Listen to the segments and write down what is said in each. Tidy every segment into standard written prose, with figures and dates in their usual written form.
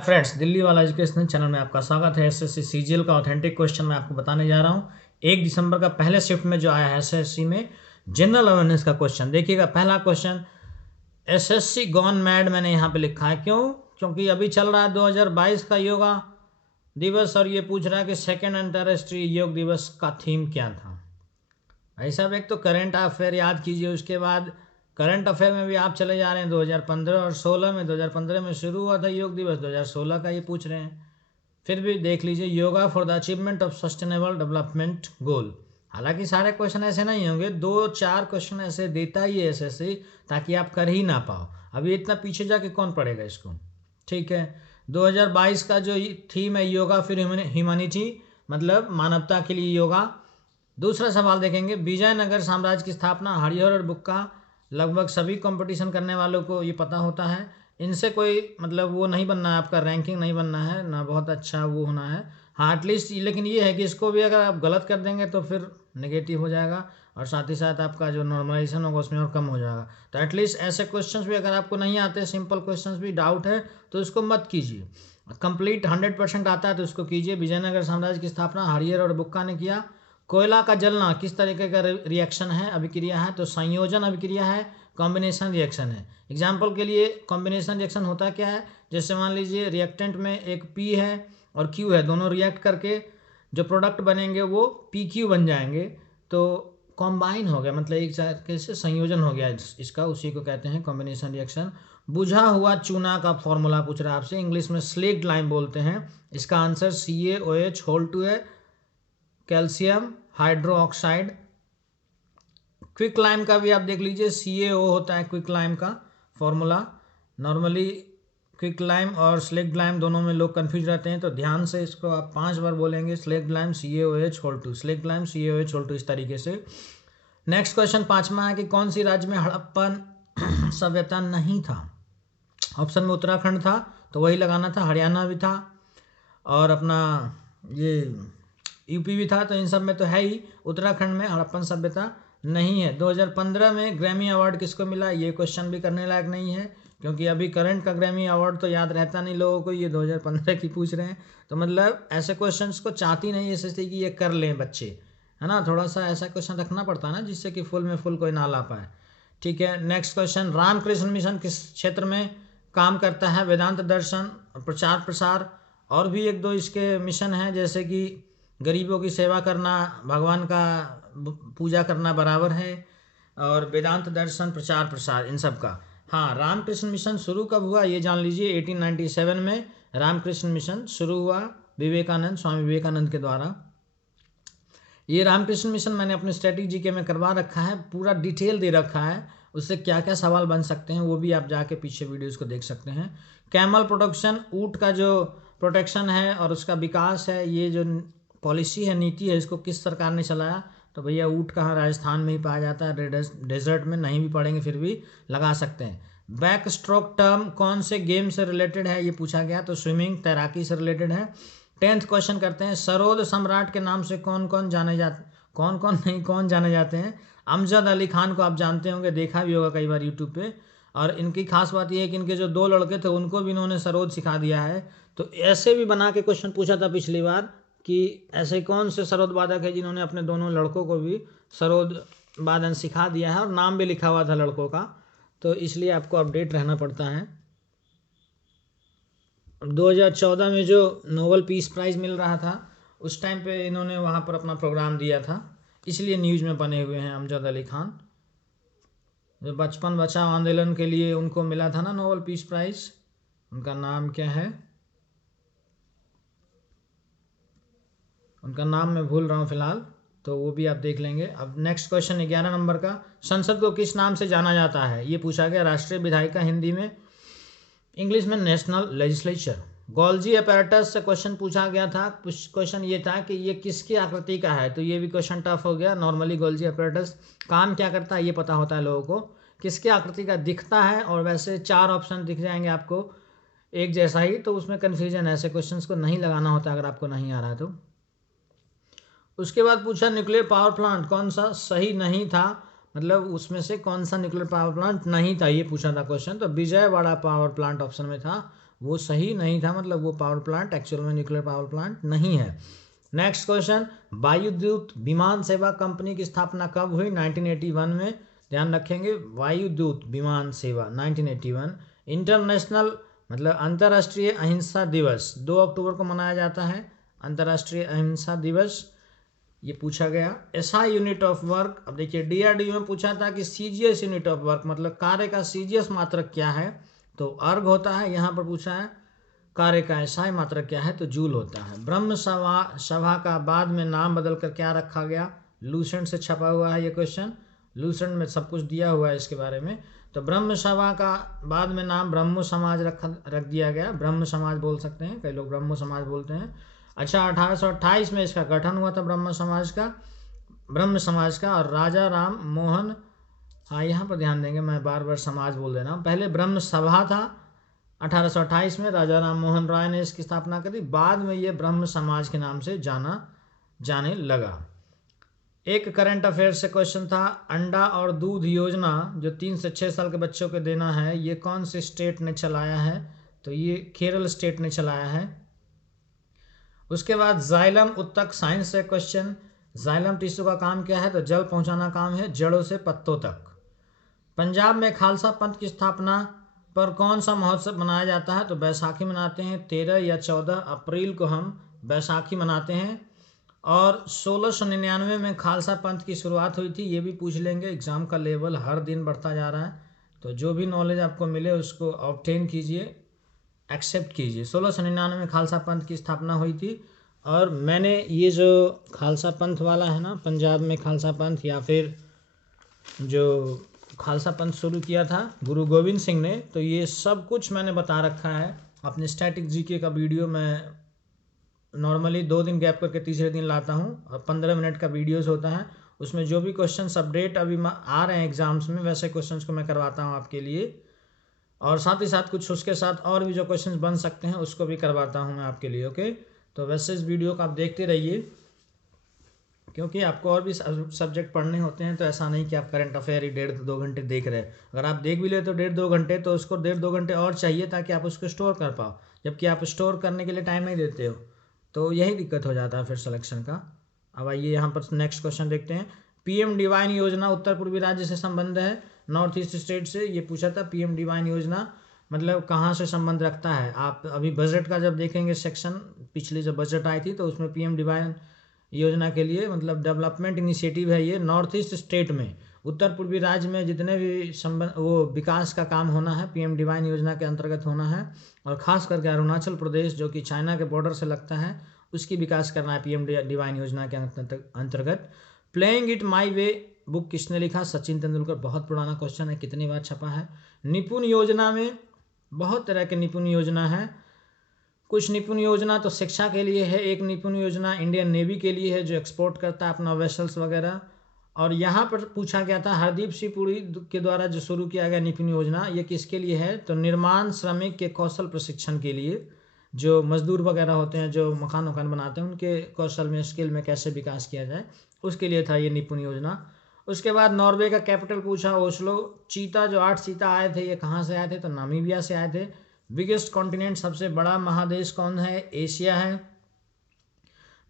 Friends, Delhi वाला educational channel में आपका स्वागत है। एसएससी सीजीएल का ऑथेंटिक क्वेश्चन मैं आपको बताने जा रहा हूँ। 1 दिसंबर का पहले शिफ्ट में जो आया है एसएससी में जनरल अवेयरनेस का क्वेश्चन। देखिएगा पहला क्वेश्चन, एसएससी गॉन मैड मैंने यहाँ पे लिखा है। क्यों? क्योंकि अभी चल रहा है 2022 का योगा दिवस और ये पूछ रहा है कि सेकेंड अंतर्राष्ट्रीय योग दिवस का थीम क्या था। भाई साहब, एक तो करंट अफेयर याद कीजिए, उसके बाद करंट अफेयर में भी आप चले जा रहे हैं 2015 और 16 में। 2015 में शुरू हुआ था योग दिवस, 2016 का ये पूछ रहे हैं। फिर भी देख लीजिए, yoga for the achievement of sustainable development goal. हालांकि सारे क्वेश्चन ऐसे नहीं होंगे, 2-4 क्वेश्चन ऐसे देता ही है एसएससी ताकि आप कर ही ना पाओ। अभी इतना पीछे जाके कौन पढ़ेगा इसको। ठीक है, 2022 का जो थीम है योगा फिर ह्यूमैनिटी, मतलब मानवता के लिए योगा। दूसरा सवाल देखेंगे, विजयनगर साम्राज्य की स्थापना। हरिहर और बुक्का लगभग सभी कंपटीशन करने वालों को ये पता होता है। इनसे कोई मतलब वो नहीं बनना है, आपका रैंकिंग नहीं बनना है ना, बहुत अच्छा वो होना है। हाँ एटलीस्ट, लेकिन ये है कि इसको भी अगर आप गलत कर देंगे तो फिर नेगेटिव हो जाएगा और साथ ही साथ आपका जो नॉर्मलाइजेशन होगा उसमें और कम हो जाएगा। तो एटलीस्ट ऐसे क्वेश्चंस भी अगर आपको नहीं आते, सिंपल क्वेश्चंस भी डाउट है तो इसको मत कीजिए। कंप्लीट 100% आता है तो इसको कीजिए। विजयनगर साम्राज्य की स्थापना हरिहर और बुक्का ने किया। कोयला का जलना किस तरीके का रिएक्शन है, अभिक्रिया है? तो संयोजन अभिक्रिया है, कॉम्बिनेशन रिएक्शन है। एग्जाम्पल के लिए कॉम्बिनेशन रिएक्शन होता क्या है, जैसे मान लीजिए रिएक्टेंट में एक पी है और क्यू है, दोनों रिएक्ट करके जो प्रोडक्ट बनेंगे वो पी क्यू बन जाएंगे, तो कॉम्बाइन हो गया, मतलब एक तरीके से संयोजन हो गया इसका, उसी को कहते हैं कॉम्बिनेशन रिएक्शन। बुझा हुआ चूना का फॉर्मूला पूछ रहा है आपसे, इंग्लिश में स्लेक्ड लाइम बोलते हैं। इसका आंसर CaOH होल टू है, calcium hydro oxide. Quick lime का भी आप देख लीजिए, CaO होता है क्विक लाइम का फॉर्मूला। नॉर्मली क्विक लाइम और स्लेक्ड लाइम दोनों में लोग कंफ्यूज रहते हैं, तो ध्यान से इसको आप 5 बार बोलेंगे, slaked lime CaOH whole two, slaked lime CaOH whole two, इस तरीके से। नेक्स्ट क्वेश्चन 5वां है कि कौन सी राज्य में हड़प्पन सभ्यता नहीं था। ऑप्शन में उत्तराखंड था तो वही लगाना था, हरियाणा भी था और अपना ये यूपी भी था, तो इन सब में तो है ही। उत्तराखंड में हड़प्पन सभ्यता नहीं है। 2015 में ग्रैमी अवार्ड किसको मिला, ये क्वेश्चन भी करने लायक नहीं है क्योंकि अभी करंट का ग्रैमी अवार्ड तो याद रहता नहीं लोगों को, ये 2015 की पूछ रहे हैं। तो मतलब ऐसे क्वेश्चंस को चाहती नहीं ऐसे कि ये कर लें बच्चे, है ना। थोड़ा सा ऐसा क्वेश्चन रखना पड़ता है ना जिससे कि फुल में फुल कोई ना ला पाए। ठीक है, नेक्स्ट क्वेश्चन, रामकृष्ण मिशन किस क्षेत्र में काम करता है? वेदांत दर्शन, प्रचार प्रसार, और भी 1-2 इसके मिशन हैं, जैसे कि गरीबों की सेवा करना, भगवान का पूजा करना बराबर है, और वेदांत दर्शन, प्रचार प्रसार, इन सब का। हाँ, रामकृष्ण मिशन शुरू कब हुआ ये जान लीजिए, 1897 में रामकृष्ण मिशन शुरू हुआ, विवेकानंद, स्वामी विवेकानंद के द्वारा। ये रामकृष्ण मिशन मैंने अपने स्ट्रेटेजी के में करवा रखा है, पूरा डिटेल दे रखा है, उससे क्या क्या सवाल बन सकते हैं वो भी आप जाके पीछे वीडियोस को देख सकते हैं। कैमल प्रोडक्शन, ऊँट का जो प्रोटेक्शन है और उसका विकास है, ये जो पॉलिसी है, नीति है, इसको किस सरकार ने चलाया? तो भैया ऊँट कहाँ, राजस्थान में ही पाया जाता है, डेजर्ट में। नहीं भी पढ़ेंगे फिर भी लगा सकते हैं। बैक स्ट्रोक टर्म कौन से गेम से रिलेटेड है, ये पूछा गया, तो स्विमिंग, तैराकी से रिलेटेड है। 10th क्वेश्चन करते हैं, सरोद सम्राट के नाम से कौन कौन जाने जाते हैं? अमजद अली खान को आप जानते होंगे, देखा भी होगा कई बार यूट्यूब पे। और इनकी खास बात यह है कि इनके जो 2 लड़के थे उनको भी इन्होंने सरोद सिखा दिया है। तो ऐसे भी बना के क्वेश्चन पूछा था पिछली बार कि ऐसे कौन से सरोद वादक है जिन्होंने अपने दोनों लड़कों को भी सरोद वादन सिखा दिया है, और नाम भी लिखा हुआ था लड़कों का, तो इसलिए आपको अपडेट रहना पड़ता है। 2014 में जो नोबेल पीस प्राइज़ मिल रहा था उस टाइम पे इन्होंने वहाँ पर अपना प्रोग्राम दिया था, इसलिए न्यूज़ में बने हुए हैं अमजद अली खान। जो बचपन बचाओ आंदोलन के लिए उनको मिला था ना नोबेल पीस प्राइज़, उनका नाम क्या है, उनका नाम मैं भूल रहा हूँ फिलहाल, तो वो भी आप देख लेंगे। अब नेक्स्ट क्वेश्चन 11 नंबर का, संसद को किस नाम से जाना जाता है, ये पूछा गया। राष्ट्रीय विधायिका हिंदी में, इंग्लिश में नेशनल लेजिस्लेचर। गोल्जी अपैरेटस से क्वेश्चन पूछा गया था, क्वेश्चन ये था कि ये किसकी आकृति का है, तो ये भी क्वेश्चन टफ हो गया। नॉर्मली गोल्जी अपैरेटस काम क्या करता है ये पता होता है लोगों को, किसकी आकृति का दिखता है, और वैसे 4 ऑप्शन दिख जाएंगे आपको एक जैसा ही, तो उसमें कन्फ्यूजन है, ऐसे क्वेश्चंस को नहीं लगाना होता अगर आपको नहीं आ रहा है तो। उसके बाद पूछा न्यूक्लियर पावर प्लांट कौन सा सही नहीं था, मतलब उसमें से कौन सा न्यूक्लियर पावर प्लांट नहीं था, ये पूछा था क्वेश्चन। तो विजयवाड़ा पावर प्लांट ऑप्शन में था, वो सही नहीं था, मतलब वो पावर प्लांट एक्चुअल में न्यूक्लियर पावर प्लांट नहीं है। नेक्स्ट क्वेश्चन, वायुदूत विमान सेवा कंपनी की स्थापना कब हुई? 1981 में। ध्यान रखेंगे, वायुदूत विमान सेवा 1981। इंटरनेशनल मतलब अंतर्राष्ट्रीय अहिंसा दिवस 2 अक्टूबर को मनाया जाता है, अंतर्राष्ट्रीय अहिंसा दिवस, ये पूछा गया। एसआई यूनिट ऑफ वर्क, अब देखिए डीआरडीओ में पूछा था कि सीजीएस यूनिट ऑफ वर्क मतलब कार्य का सीजीएस मात्रक क्या है, तो अर्ग होता है। यहाँ पर पूछा है कार्य का एसआई मात्रक क्या है, तो जूल होता है। ब्रह्म सभा का बाद में नाम बदलकर क्या रखा गया? लूसेंट से छपा हुआ है ये क्वेश्चन, लूसेंट में सब कुछ दिया हुआ है इसके बारे में। तो ब्रह्म सभा का बाद में नाम ब्रह्मो समाज रख दिया गया, ब्रह्म समाज बोल सकते हैं, कई लोग ब्रह्मो समाज बोलते हैं। अच्छा, 1828 में इसका गठन हुआ था ब्रह्म समाज का, और राजा राम मोहन, हाँ यहाँ पर ध्यान देंगे, मैं बार बार समाज बोल दे रहा हूँ, पहले ब्रह्म सभा था 1828 में, राजा राम मोहन राय ने इसकी स्थापना करी, बाद में ये ब्रह्म समाज के नाम से जाने लगा। एक करंट अफेयर से क्वेश्चन था, अंडा और दूध योजना जो 3 से 6 साल के बच्चों को देना है, ये कौन से स्टेट ने चलाया है? तो ये केरल स्टेट ने चलाया है। उसके बाद जाइलम उत्तक साइंस से क्वेश्चन, जाइलम टिश्यू का काम क्या है? तो जल पहुंचाना काम है, जड़ों से पत्तों तक। पंजाब में खालसा पंथ की स्थापना पर कौन सा महोत्सव मनाया जाता है? तो बैसाखी मनाते हैं, 13 या 14 अप्रैल को हम बैसाखी मनाते हैं। और 1699 में खालसा पंथ की शुरुआत हुई थी, ये भी पूछ लेंगे, एग्जाम का लेवल हर दिन बढ़ता जा रहा है, तो जो भी नॉलेज आपको मिले उसको ऑब्टेन कीजिए, एक्सेप्ट कीजिए। 1699 में खालसा पंथ की स्थापना हुई थी। और मैंने ये जो खालसा पंथ वाला है ना, पंजाब में खालसा पंथ या फिर जो खालसा पंथ शुरू किया था गुरु गोविंद सिंह ने, तो ये सब कुछ मैंने बता रखा है अपने स्टैटिक जीके का वीडियो। मैं नॉर्मली 2 दिन गैप करके तीसरे दिन लाता हूँ, और 15 मिनट का वीडियोस होता है, उसमें जो भी क्वेश्चन अपडेट अभी आ रहे हैं एग्जाम्स में वैसे क्वेश्चंस को मैं करवाता हूँ आपके लिए, और साथ ही साथ कुछ उसके साथ और भी जो क्वेश्चंस बन सकते हैं उसको भी करवाता हूँ मैं आपके लिए। ओके, तो वैसे इस वीडियो को आप देखते रहिए, क्योंकि आपको और भी सब्जेक्ट पढ़ने होते हैं, तो ऐसा नहीं कि आप करंट अफेयर ही 1.5-2 घंटे देख रहे हैं। अगर आप देख भी ले तो 1.5-2 घंटे, तो उसको 1.5-2 घंटे और चाहिए ताकि आप उसको स्टोर कर पाओ, जबकि आप स्टोर करने के लिए टाइम नहीं देते हो, तो यही दिक्कत हो जाता है फिर सिलेक्शन का। अब आइए यहाँ पर नेक्स्ट क्वेश्चन देखते हैं। पीएम डिवाइन योजना उत्तर पूर्वी राज्य से संबंध है, नॉर्थ ईस्ट स्टेट से, ये पूछा था। पीएम डिवाइन योजना मतलब कहाँ से संबंध रखता है? आप अभी बजट का जब देखेंगे सेक्शन, पिछली जब बजट आई थी तो उसमें पीएम डिवाइन योजना के लिए मतलब डेवलपमेंट इनिशिएटिव है ये, नॉर्थ ईस्ट स्टेट में, उत्तर पूर्वी राज्य में जितने भी संबंध वो विकास का काम होना है पीएम डिवाइन योजना के अंतर्गत होना है, और खास करके अरुणाचल प्रदेश जो कि चाइना के बॉर्डर से लगता है उसकी विकास करना है पीएम डिवाइन योजना के अंतर्गत। Playing it my way book किसने लिखा? सचिन तेंदुलकर। बहुत पुराना क्वेश्चन है, कितनी बार छपा है। निपुण योजना में बहुत तरह के निपुण योजना है, कुछ निपुण योजना तो शिक्षा के लिए है, एक निपुण योजना इंडियन नेवी के लिए है जो एक्सपोर्ट करता है अपना वेसल्स वगैरह। और यहाँ पर पूछा गया था हरदीप सिंह पुरी के द्वारा जो शुरू किया गया निपुण योजना, ये किसके लिए है? तो निर्माण श्रमिक के कौशल प्रशिक्षण के लिए, जो मजदूर वगैरह होते हैं जो मकान बनाते हैं उनके कौशल में स्किल में कैसे विकास किया जाए, उसके लिए था ये निपुण योजना। उसके बाद नॉर्वे का कैपिटल पूछा, ओस्लो। चीता जो 8 चीता आए थे ये कहाँ से आए थे? तो नामीबिया से आए थे। बिगेस्ट कॉन्टिनेंट सबसे बड़ा महादेश कौन है? एशिया है।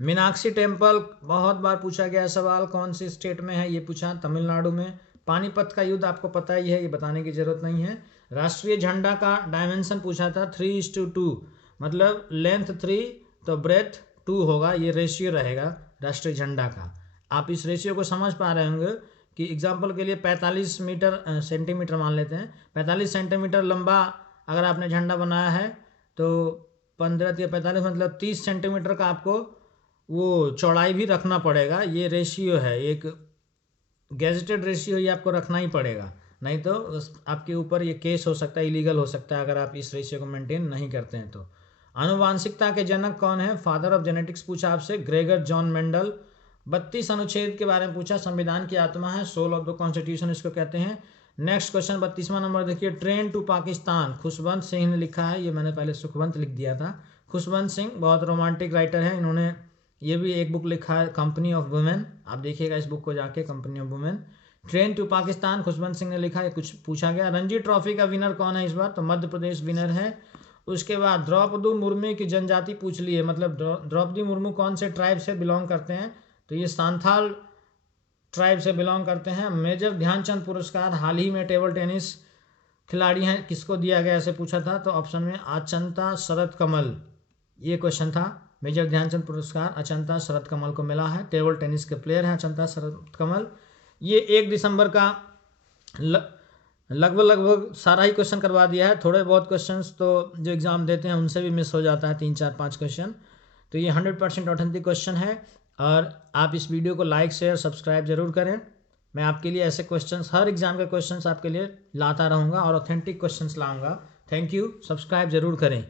मीनाक्षी टेम्पल बहुत बार पूछा गया सवाल, कौन सी स्टेट में है? ये पूछा तमिलनाडु में। पानीपत का युद्ध आपको पता ही है, ये बताने की जरूरत नहीं है। राष्ट्रीय झंडा का डायमेंशन पूछा था 3:2, मतलब लेंथ 3 तो ब्रेथ 2 होगा, ये रेशियो रहेगा राष्ट्रीय झंडा का। आप इस रेशियो को समझ पा रहे होंगे कि एग्जाम्पल के लिए 45 सेंटीमीटर मान लेते हैं, 45 सेंटीमीटर लंबा अगर आपने झंडा बनाया है तो 15 या 45 मतलब 30 सेंटीमीटर का आपको वो चौड़ाई भी रखना पड़ेगा। ये रेशियो है, एक गैजेटेड रेशियो ये आपको रखना ही पड़ेगा, नहीं तो आपके ऊपर ये केस हो सकता है, इलीगल हो सकता है अगर आप इस रेशियो को मेंटेन नहीं करते हैं तो। आनुवांशिकता के जनक कौन है? फादर ऑफ जेनेटिक्स पूछा आपसे, ग्रेगर जॉन मेंडल। 32 अनुच्छेद के बारे में पूछा, संविधान की आत्मा है, सोल ऑफ द कॉन्स्टिट्यूशन इसको कहते हैं। नेक्स्ट क्वेश्चन 32वां नंबर देखिए, ट्रेन टू पाकिस्तान खुशवंत सिंह ने लिखा है, ये मैंने पहले सुखवंत लिख दिया था। खुशवंत सिंह बहुत रोमांटिक राइटर है, इन्होंने ये भी एक बुक लिखा है कंपनी ऑफ वुमेन, आप देखिएगा इस बुक को जाके, company of women. Train to Pakistan Khushwant Singh ने लिखा है। कुछ पूछा गया रणजी ट्रॉफी का विनर कौन है इस बार? तो मध्य प्रदेश विनर है। उसके बाद द्रौपदी मुर्मू की जनजाति पूछ ली है, मतलब द्रौपदी मुर्मू कौन से ट्राइब से बिलोंग करते हैं, तो ये सांथाल ट्राइब से बिलोंग करते हैं। मेजर ध्यानचंद पुरस्कार हाल ही में टेबल टेनिस खिलाड़ी हैं, किसको दिया गया ऐसे पूछा था, तो ऑप्शन में अचंता शरद कमल, ये क्वेश्चन था। मेजर ध्यानचंद पुरस्कार अचंता शरद कमल को मिला है, टेबल टेनिस के प्लेयर हैं अचंता शरद कमल। ये 1 दिसंबर का लगभग सारा ही क्वेश्चन करवा दिया है। थोड़े बहुत क्वेश्चंस तो जो एग्ज़ाम देते हैं उनसे भी मिस हो जाता है, 3 4 5 क्वेश्चन। तो ये 100% ऑथेंटिक क्वेश्चन है और आप इस वीडियो को लाइक शेयर सब्सक्राइब जरूर करें। मैं आपके लिए ऐसे क्वेश्चंस, हर एग्जाम के क्वेश्चंस आपके लिए लाता रहूँगा और ऑथेंटिक क्वेश्चंस लाऊंगा। थैंक यू, सब्सक्राइब जरूर करें।